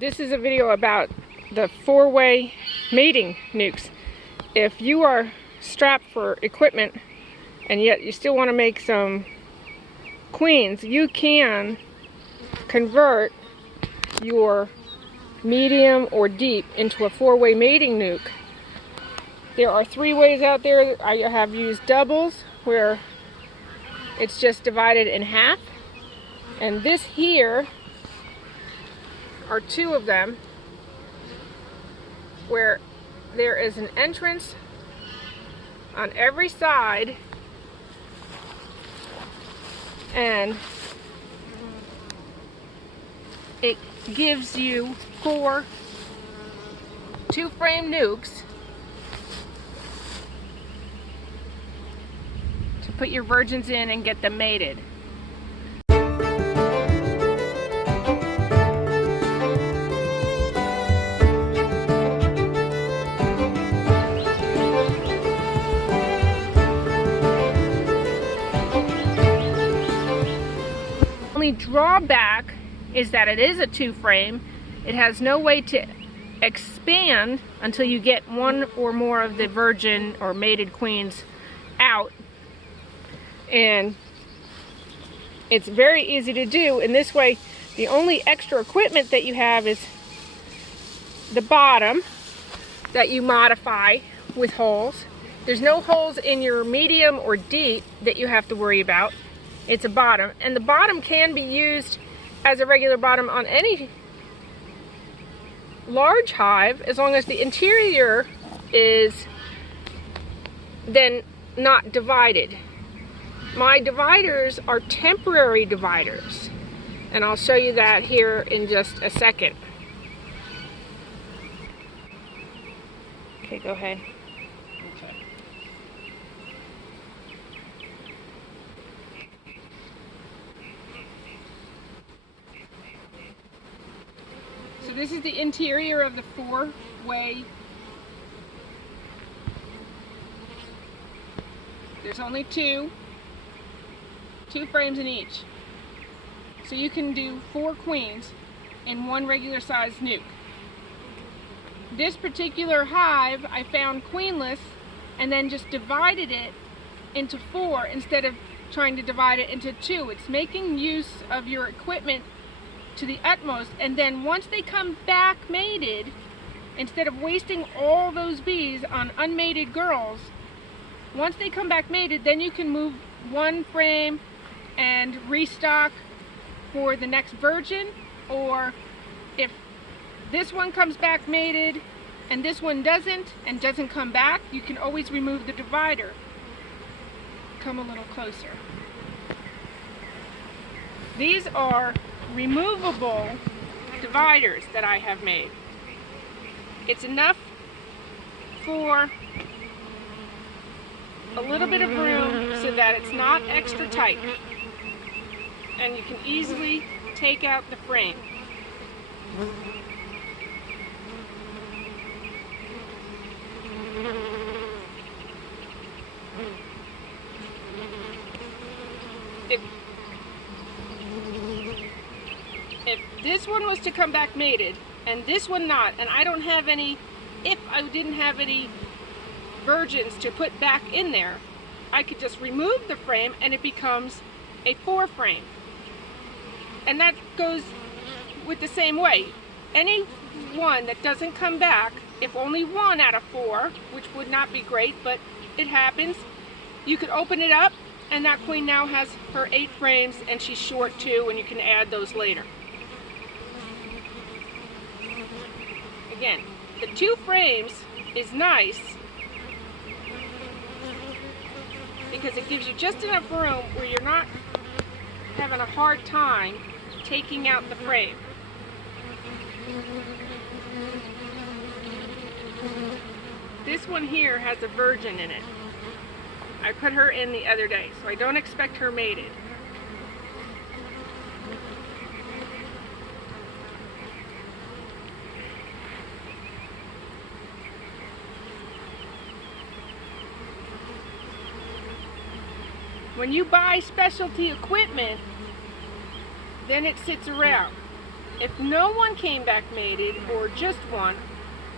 This is a video about the four-way mating nukes. If you are strapped for equipment and yet you still want to make some queens, you can convert your medium or deep into a four-way mating nuke. There are three ways out there. I have used doubles where it's just divided in half, and this here are two of them where there is an entrance on every side, and it gives you 4 two-frame nukes to put your virgins in and get them mated. The only drawback is that it is a two-frame. It has no way to expand until you get one or more of the virgin or mated queens out, and it's very easy to do. In this way, the only extra equipment that you have is the bottom that you modify with holes. There's no holes in your medium or deep that you have to worry about. It's a bottom, and the bottom can be used as a regular bottom on any large hive as long as the interior is then not divided. My dividers are temporary dividers, and I'll show you that here in just a second. Okay, go ahead. Okay. So this is the interior of the four-way. There's only two frames in each. So you can do 4 queens in one regular size nuke. This particular hive I found queenless and then just divided it into 4 instead of trying to divide it into 2. It's making use of your equipment to the utmost, and then once they come back mated, instead of wasting all those bees on unmated girls, once they come back mated, then you can move 1 frame and restock for the next virgin. Or if this one comes back mated and this one doesn't and doesn't come back, you can always remove the divider. Come a little closer. These are removable dividers that I have made. It's enough for a little bit of room so that it's not extra tight, and you can easily take out the frame. If this one was to come back mated and this one not, and I don't have any, if I didn't have any virgins to put back in there, I could just remove the frame and it becomes a 4 frame. And that goes with the same way. Any one that doesn't come back, if only 1 out of 4, which would not be great, but it happens, you could open it up and that queen now has her 8 frames and she's short 2, and you can add those later. Again, the 2 frames is nice because it gives you just enough room where you're not having a hard time taking out the frame. This one here has a virgin in it. I put her in the other day, so I don't expect her mated. When you buy specialty equipment, then it sits around. if no one came back mated or just one,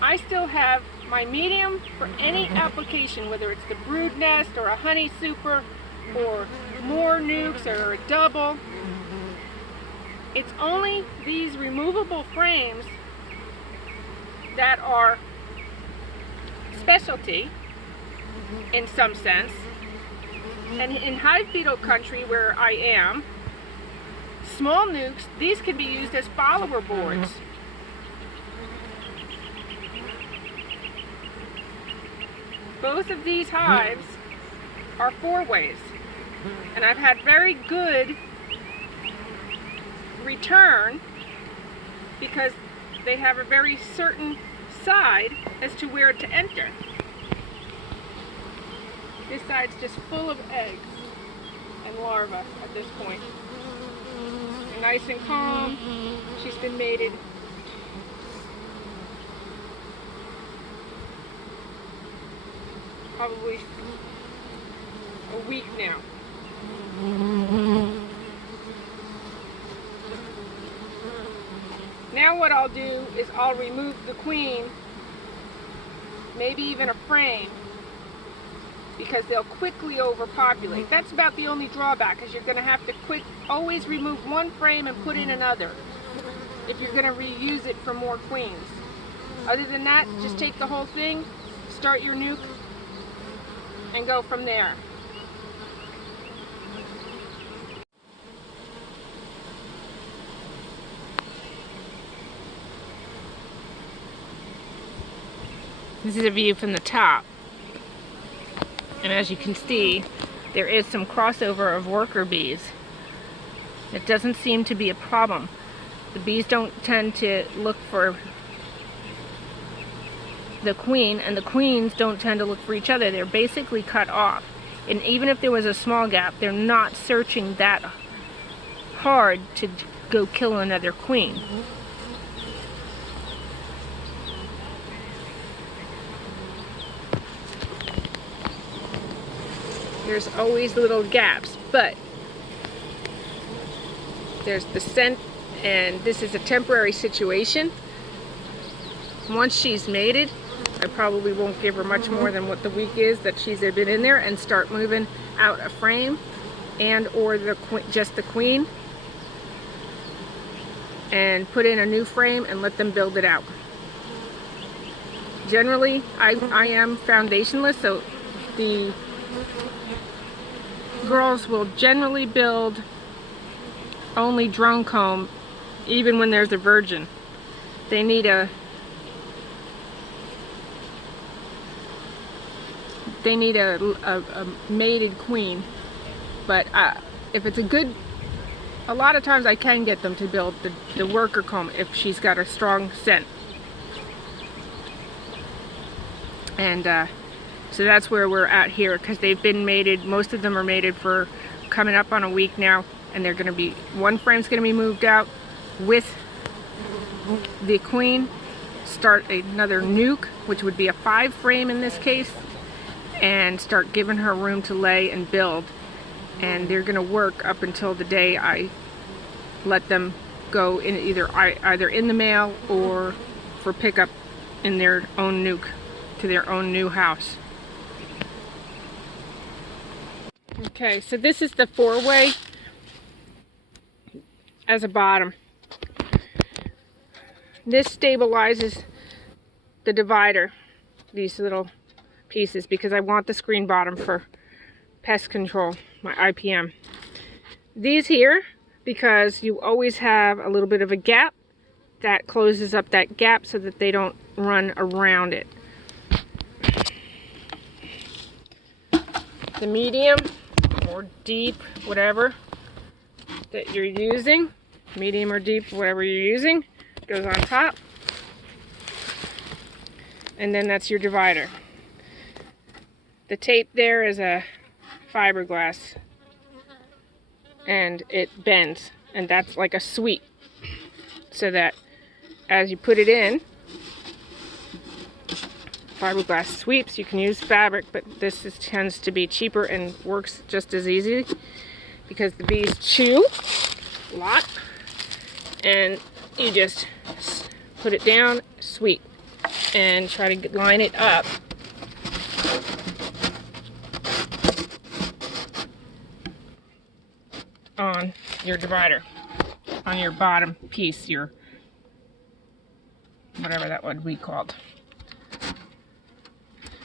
I still have my medium for any application, whether it's the brood nest or a honey super or more nukes or a double. It's only these removable frames that are specialty in some sense. And in hive beetle country where I am, small nukes, these can be used as follower boards. Both of these hives are 4-ways, and I've had very good return because they have a very certain side as to where to enter. This side's just full of eggs and larvae at this point. And nice and calm. She's been mated. Probably a week now. Now what I'll do is I'll remove the queen, maybe even a frame, because they'll quickly overpopulate. That's about the only drawback, is you're going to have to always remove one frame and put in another if you're going to reuse it for more queens. Other than that, just take the whole thing, start your nuke, and go from there. This is a view from the top. And as you can see, there is some crossover of worker bees. It doesn't seem to be a problem. The bees don't tend to look for the queen, and the queens don't tend to look for each other. They're basically cut off. And even if there was a small gap, they're not searching that hard to go kill another queen. There's always little gaps, but there's the scent, and this is a temporary situation. Once she's mated, I probably won't give her much more than what the week is that she's been in there, and start moving out a frame and or just the queen, and put in a new frame and let them build it out. Generally, I am foundationless, so the girls will generally build only drone comb even when there's a virgin. They need a mated queen, but if it's a lot of times I can get them to build the worker comb if she's got a strong scent. And so that's where we're at here, because they've been mated. Most of them are mated for coming up on a week now, and they're going to be, one frame's going to be moved out with the queen, start another nuke, which would be a 5 frame in this case, and start giving her room to lay and build. And they're going to work up until the day I let them go in, either in the mail or for pickup in their own nuke to their own new house. Okay, so this is the 4-way as a bottom. This stabilizes the divider, these little pieces, because I want the screen bottom for pest control, my IPM. These here, because you always have a little bit of a gap, that closes up that gap so that they don't run around it. The medium or deep, whatever that you're using, medium or deep, whatever you're using, goes on top. And then that's your divider. The tape there is a fiberglass, and it bends, and that's like a sweep, so that as you put it in, fiberglass sweeps. You can use fabric, but this tends to be cheaper and works just as easy because the bees chew a lot, and you just put it down, sweep, and try to line it up on your divider, on your bottom piece, your whatever that would be called.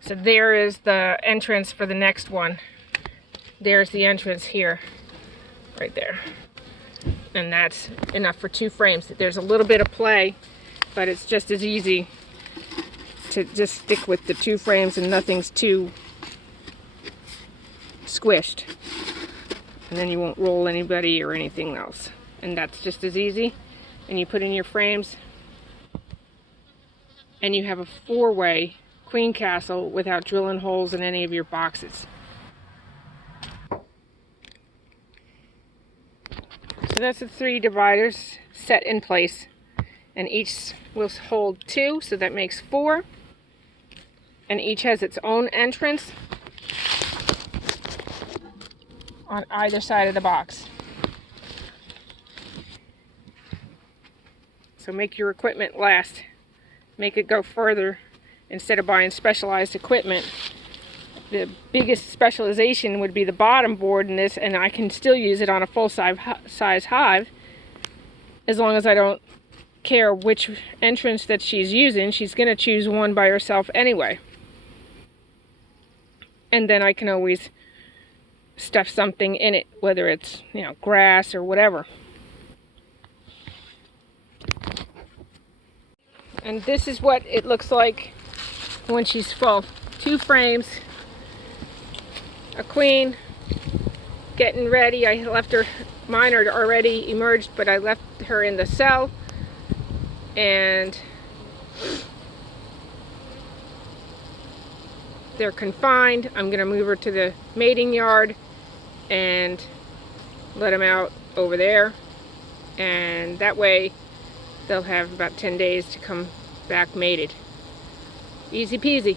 So there is the entrance for the next one. There's the entrance here, right there. And that's enough for 2 frames. There's a little bit of play, but it's just as easy to just stick with the 2 frames and nothing's too squished. And then you won't roll anybody or anything else. And that's just as easy. And you put in your frames, and you have a 4-way queen castle without drilling holes in any of your boxes. So that's the 3 dividers set in place, and each will hold 2, so that makes 4, and each has its own entrance on either side of the box. So make your equipment last. Make it go further instead of buying specialized equipment. The biggest specialization would be the bottom board in this, and I can still use it on a full-size hive as long as I don't care which entrance that she's using. She's going to choose one by herself anyway. And then I can always stuff something in it, whether it's, you know, grass or whatever. And this is what it looks like when she's full. 2 frames, a queen, getting ready. I left her, mine are already emerged, but I left her in the cell, and they're confined. I'm going to move her to the mating yard and let them out over there, and that way they'll have about 10 days to come back mated. Easy peasy.